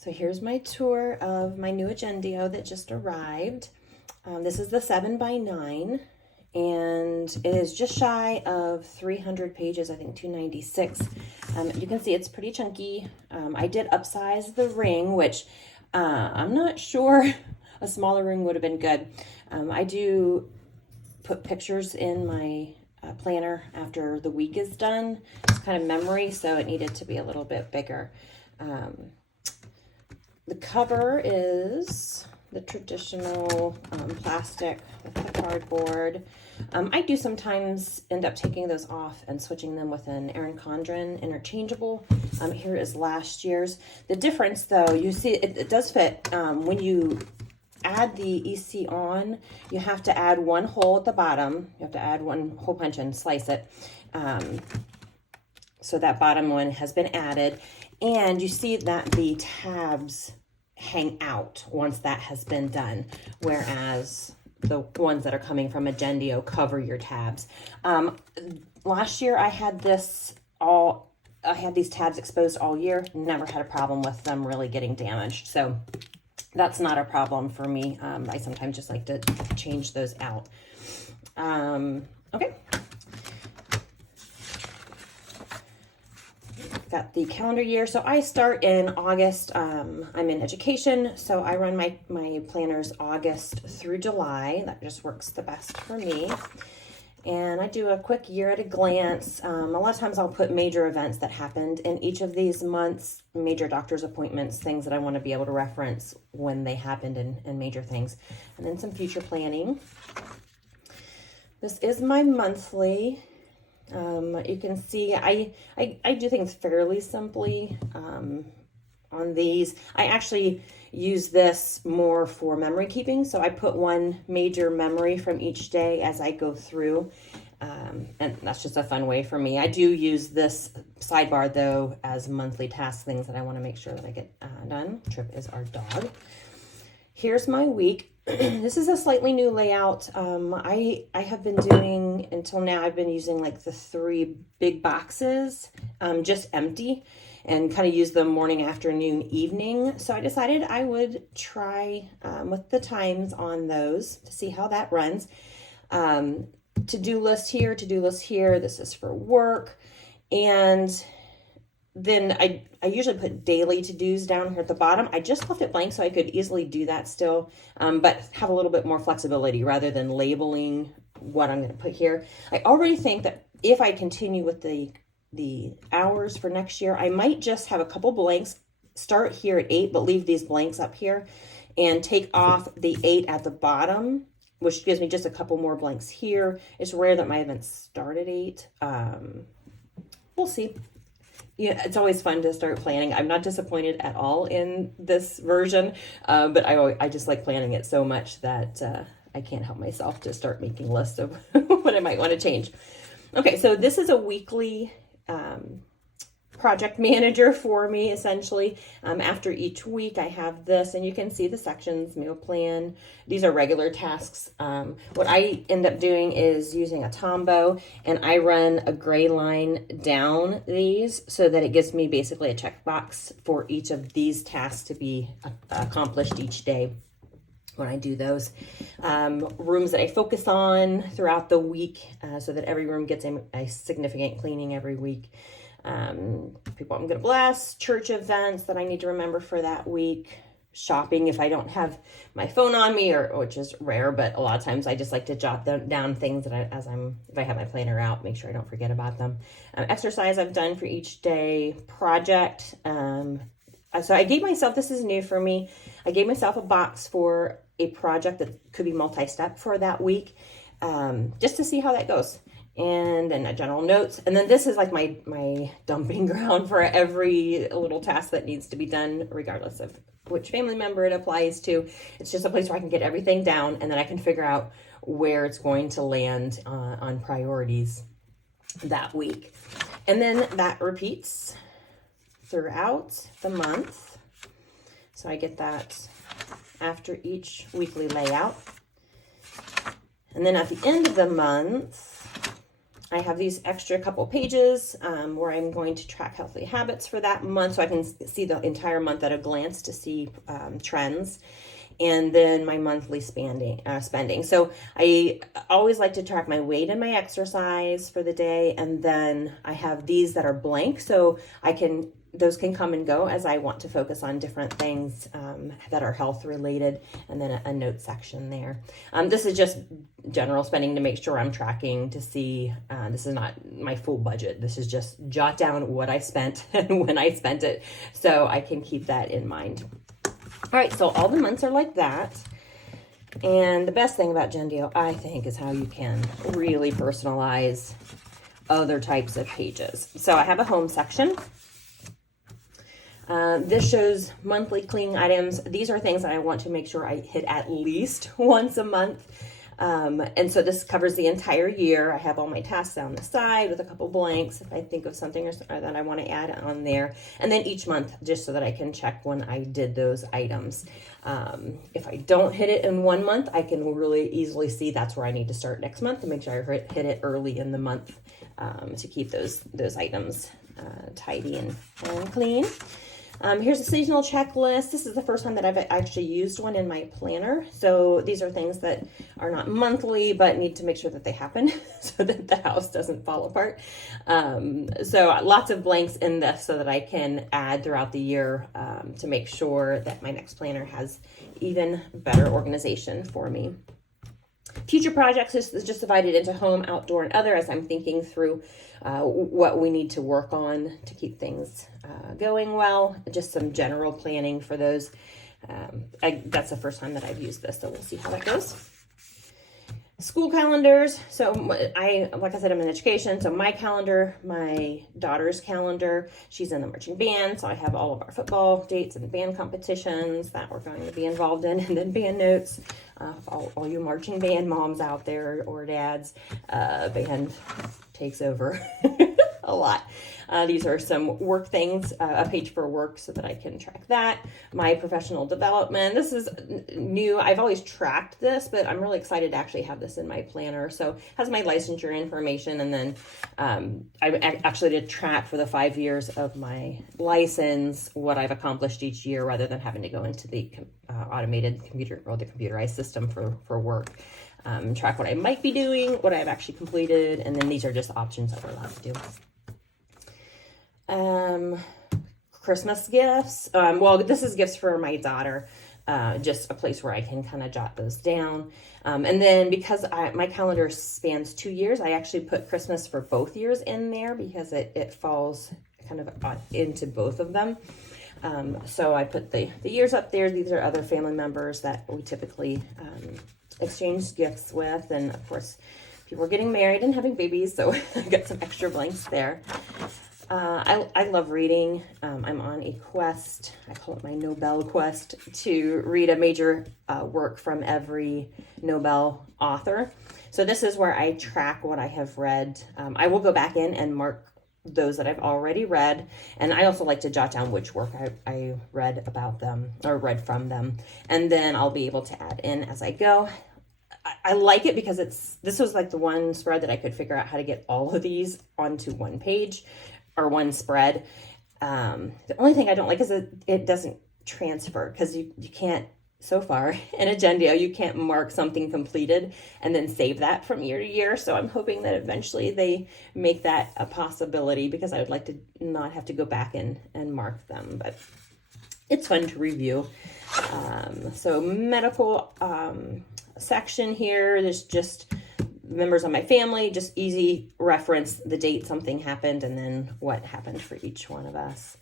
So here's my tour of my new Agendio that just arrived. This is the 7x9, and it is just shy of 300 pages, I think 296. You can see it's pretty chunky. I did upsize the ring, which I'm not sure a smaller ring would have been good. I do put pictures in my planner after the week is done. It's kind of memory, so it needed to be a little bit bigger. The cover is the traditional plastic with the cardboard. I do sometimes end up taking those off and switching them with an Erin Condren interchangeable. Here is last year's. The difference, though, you see it does fit. When you add the EC on, you have to add one hole at the bottom. You have to add one hole punch and slice it. So that bottom one has been added. And you see that the tabs hang out once that has been done, whereas the ones that are coming from Agendio cover your tabs. Last year I had these tabs exposed all year, never had a problem with them really getting damaged. So that's not a problem for me. I sometimes just like to change those out. Okay. Got the calendar year. So I start in August. I'm in education, so I run my planners August through July. That just works the best for me. And I do a quick year at a glance. A lot of times I'll put major events that happened in each of these months, major doctor's appointments, things that I want to be able to reference when they happened, and major things. And then some future planning. This is my monthly. You can see I do things fairly simply on these. I actually use this more for memory keeping. So I put one major memory from each day as I go through. And that's just a fun way for me. I do use this sidebar, though, as monthly task things that I want to make sure that I get done. Trip is our dog. Here's my week. This is a slightly new layout. I have been doing, until now, I've been using like the 3 big boxes, just empty, and kind of use them morning, afternoon, evening. So I decided I would try with the times on those to see how that runs. To-do list here, to-do list here. This is for work. And then I usually put daily to-dos down here at the bottom. I just left it blank so I could easily do that still, but have a little bit more flexibility rather than labeling what I'm going to put here. I already think that if I continue with the hours for next year, I might just have a couple blanks, start here at 8, but leave these blanks up here and take off the 8 at the bottom, which gives me just a couple more blanks here. It's rare that my events start at 8. We'll see. Yeah, it's always fun to start planning. I'm not disappointed at all in this version, but I just like planning it so much that I can't help myself to start making lists of what I might want to change. Okay, so this is a weekly project manager for me, essentially. After each week, I have this, and you can see the sections, meal plan. These are regular tasks. What I end up doing is using a Tombow, and I run a gray line down these so that it gives me basically a checkbox for each of these tasks to be accomplished each day when I do those. Rooms that I focus on throughout the week so that every room gets a significant cleaning every week. People I'm going to bless, church events that I need to remember for that week, shopping if I don't have my phone on me, which is rare, but a lot of times I just like to jot down things that if I have my planner out, make sure I don't forget about them. Exercise I've done for each day, project. So I gave myself, this is new for me, I gave myself a box for a project that could be multi-step for that week, just to see how that goes. And then general notes. And then this is like my dumping ground for every little task that needs to be done, regardless of which family member it applies to. It's just a place where I can get everything down, and then I can figure out where it's going to land on priorities that week. And then that repeats throughout the month. So I get that after each weekly layout. And then at the end of the month, I have these extra couple pages where I'm going to track healthy habits for that month, so I can see the entire month at a glance to see trends. And then my monthly spending. So I always like to track my weight and my exercise for the day. And then I have these that are blank, so those can come and go as I want to focus on different things that are health related, and then a note section there. This is just general spending to make sure I'm tracking to see, this is not my full budget. This is just jot down what I spent and when I spent it, so I can keep that in mind. All right, so all the months are like that. And the best thing about Agendio, I think, is how you can really personalize other types of pages. So I have a home section. This shows monthly cleaning items. These are things that I want to make sure I hit at least once a month. And so this covers the entire year. I have all my tasks down the side with a couple blanks if I think of something or that I want to add on there. And then each month, just so that I can check when I did those items. If I don't hit it in one month, I can really easily see that's where I need to start next month to make sure I hit it early in the month to keep those items tidy and clean. Here's a seasonal checklist. This is the first time that I've actually used one in my planner. So these are things that are not monthly, but need to make sure that they happen so that the house doesn't fall apart. So lots of blanks in this so that I can add throughout the year to make sure that my next planner has even better organization for me. Future projects is just divided into home, outdoor, and other as I'm thinking through what we need to work on to keep things going well. Just some general planning for those. That's the first time that I've used this, so we'll see how that goes. School calendars. So like I said, I'm in education. So my calendar, my daughter's calendar, she's in the marching band. So I have all of our football dates and band competitions that we're going to be involved in, and then band notes. All you marching band moms out there or dads, band takes over a lot. These are some work things, a page for work so that I can track that. My professional development. This is new. I've always tracked this, but I'm really excited to actually have this in my planner. So it has my licensure information, and then I actually did track for the 5 years of my license what I've accomplished each year rather than having to go into the automated computer or the computerized system for work. Track what I might be doing, what I've actually completed, and then these are just options that we're allowed to do. Christmas gifts. Well, this is gifts for my daughter. Just a place where I can kind of jot those down. And then because my calendar spans 2 years, I actually put Christmas for both years in there because it falls kind of into both of them. So I put the years up there. These are other family members that we typically exchange gifts with. And of course, people are getting married and having babies, so I got some extra blanks there. I love reading. I'm on a quest, I call it my Nobel quest, to read a major work from every Nobel author. So this is where I track what I have read. I will go back in and mark those that I've already read, and I also like to jot down which work I read about them or read from them, and then I'll be able to add in as I go. I like it because this was like the one spread that I could figure out how to get all of these onto one page or one spread. The only thing I don't like is that it doesn't transfer, because you can't, so far in Agendio, you can't mark something completed and then save that from year to year. So I'm hoping that eventually they make that a possibility, because I would like to not have to go back and mark them, but it's fun to review. So medical section here, there's just members of my family, just easy reference the date something happened and then what happened for each one of us.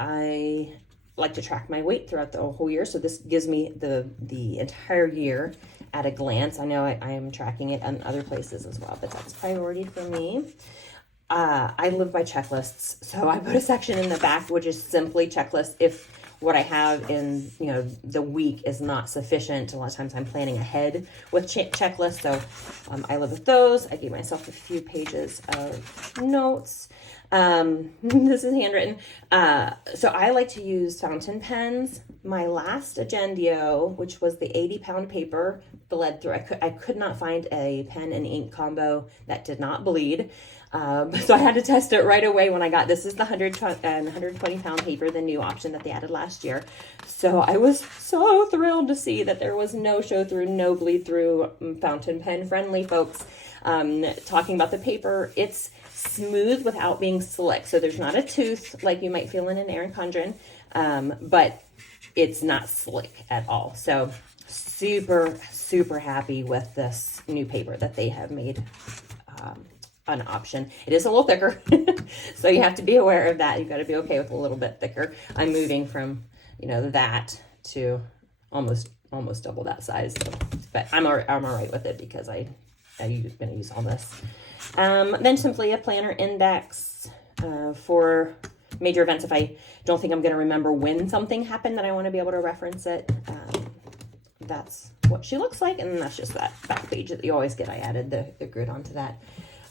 I like to track my weight throughout the whole year, so this gives me the entire year at a glance. I know I am tracking it in other places as well, but that's priority for me. I live by checklists, so I put a section in the back which is simply checklists if what I have in the week is not sufficient. A lot of times I'm planning ahead with checklists, so I live with those. I gave myself a few pages of notes. This is handwritten. So I like to use fountain pens. My last Agendio, which was the 80-pound paper, bled through. I could not find a pen and ink combo that did not bleed. So I had to test it right away when I got, this is the 120-pound paper, the new option that they added last year. So I was so thrilled to see that there was no show through, no bleed through, fountain pen friendly, folks. Talking about the paper, it's smooth without being slick. So there's not a tooth like you might feel in an Erin Condren, but it's not slick at all. So super, super happy with this new paper that they have made an option. It is a little thicker, so you have to be aware of that. You've got to be okay with a little bit thicker. I'm moving from, that to almost double that size. So, but I'm all right with it because I'm going to use all this. Then simply a planner index for major events. If I don't think I'm going to remember when something happened, that I want to be able to reference it. That's what she looks like, and that's just that back page that you always get. I added the grid onto that.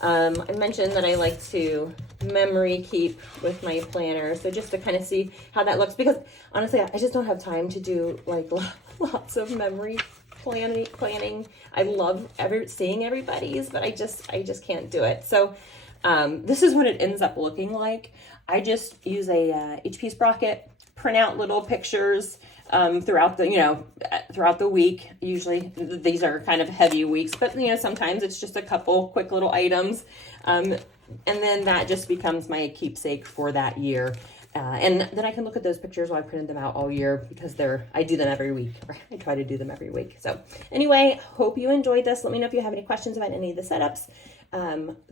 I mentioned that I like to memory keep with my planner, so just to kind of see how that looks, because honestly, I just don't have time to do like lots of memory planning. I love seeing everybody's, but I just can't do it. So this is what it ends up looking like. I just use a HP sprocket, print out little pictures throughout the week. Usually these are kind of heavy weeks, but sometimes it's just a couple quick little items. And then that just becomes my keepsake for that year. And then I can look at those pictures while I printed them out all year, because I do them every week. I try to do them every week. So anyway, hope you enjoyed this. Let me know if you have any questions about any of the setups.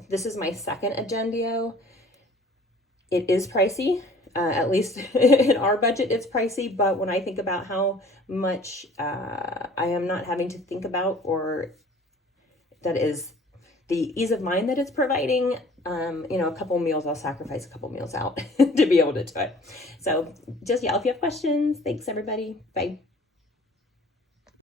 This is my second Agendio. It is pricey. At least in our budget, it's pricey. But when I think about how much I am not having to think about, or that is the ease of mind that it's providing, a couple meals, I'll sacrifice a couple meals out to be able to do it. So just, if you have questions, thanks everybody. Bye.